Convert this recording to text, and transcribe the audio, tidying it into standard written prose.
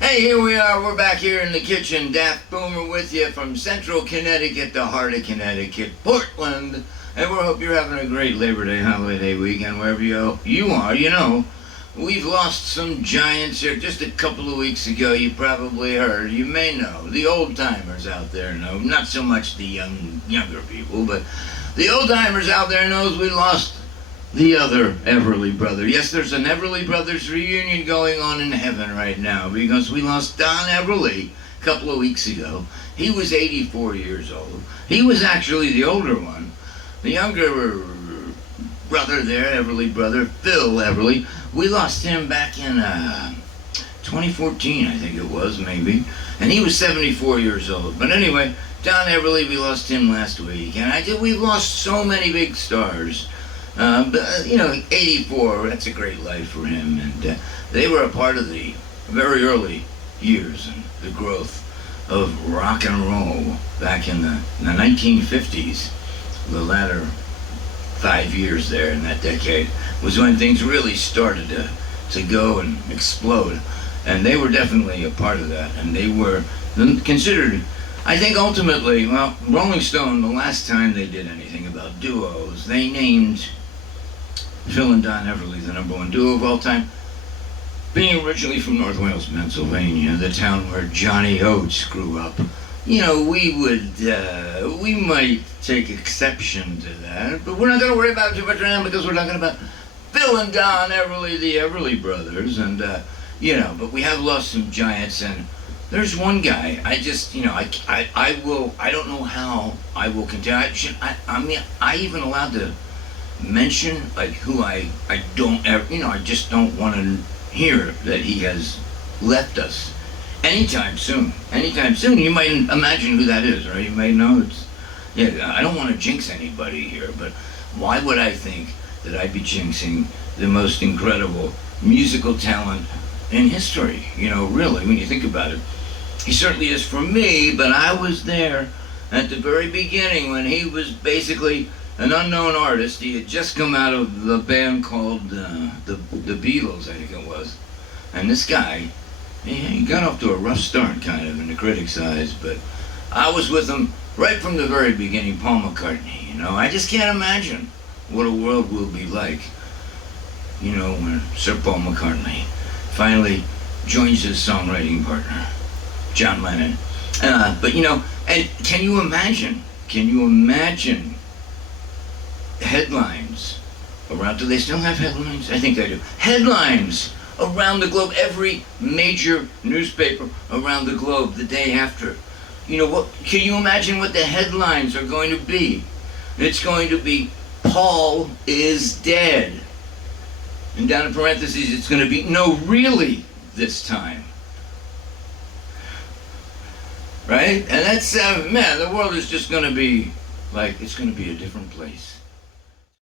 Hey, here we are. We're back here in the kitchen. Daft Boomer with you from Central Connecticut, the heart of Connecticut, Portland. And we hope you're having a great Labor Day holiday weekend wherever you are. You know, we've lost some giants here just a couple of weeks ago. You probably heard. You may know. The old timers out there know. Not so much the younger people, but the old timers out there knows we lost the other Everly brother. Yes, there's an Everly Brothers reunion going on in heaven right now because we lost Don Everly a couple of weeks ago. He was 84 years old. He was actually the older one. The younger brother there, Everly brother, Phil Everly, we lost him back in 2014, I think it was, maybe. And he was 74 years old. But anyway, Don Everly, we lost him last week. And we've lost so many big stars. But, 84, that's a great life for him. And they were a part of the very early years and the growth of rock and roll back in the 1950s. The latter 5 years there in that decade was when things really started to go and explode. And they were definitely a part of that. And they were considered, I think ultimately, well, Rolling Stone, the last time they did anything about duos, they named Phil and Don Everly the #1 duo of all time, being originally from North Wales, Pennsylvania, the town where Johnny Oates grew up. We might take exception to that, but we're not going to worry about it too much right now because we're talking about Phil and Don Everly, the Everly brothers, and, but we have lost some giants, and there's one guy, I don't know how I will continue. I even allowed to mention who I don't ever, I just don't want to hear that he has left us anytime soon. You might imagine who that is, right? You may know I don't want to jinx anybody here, but why would I think that I'd be jinxing the most incredible musical talent in history? Really, when you think about it. He certainly is for me, but I was there at the very beginning when he was basically an unknown artist. He had just come out of the band called the Beatles, I think it was. And this guy, he got off to a rough start, kind of, in the critics' eyes, but I was with him right from the very beginning, Paul McCartney. I just can't imagine what a world will be like, when Sir Paul McCartney finally joins his songwriting partner, John Lennon. And can you imagine headlines around, do they still have headlines? I think they do. Headlines around the globe, every major newspaper around the globe the day after. What can you imagine what the headlines are going to be? It's going to be, Paul is dead. And down in parentheses, it's going to be, no, really, this time. Right? And that's, man, the world is just going to be it's going to be a different place.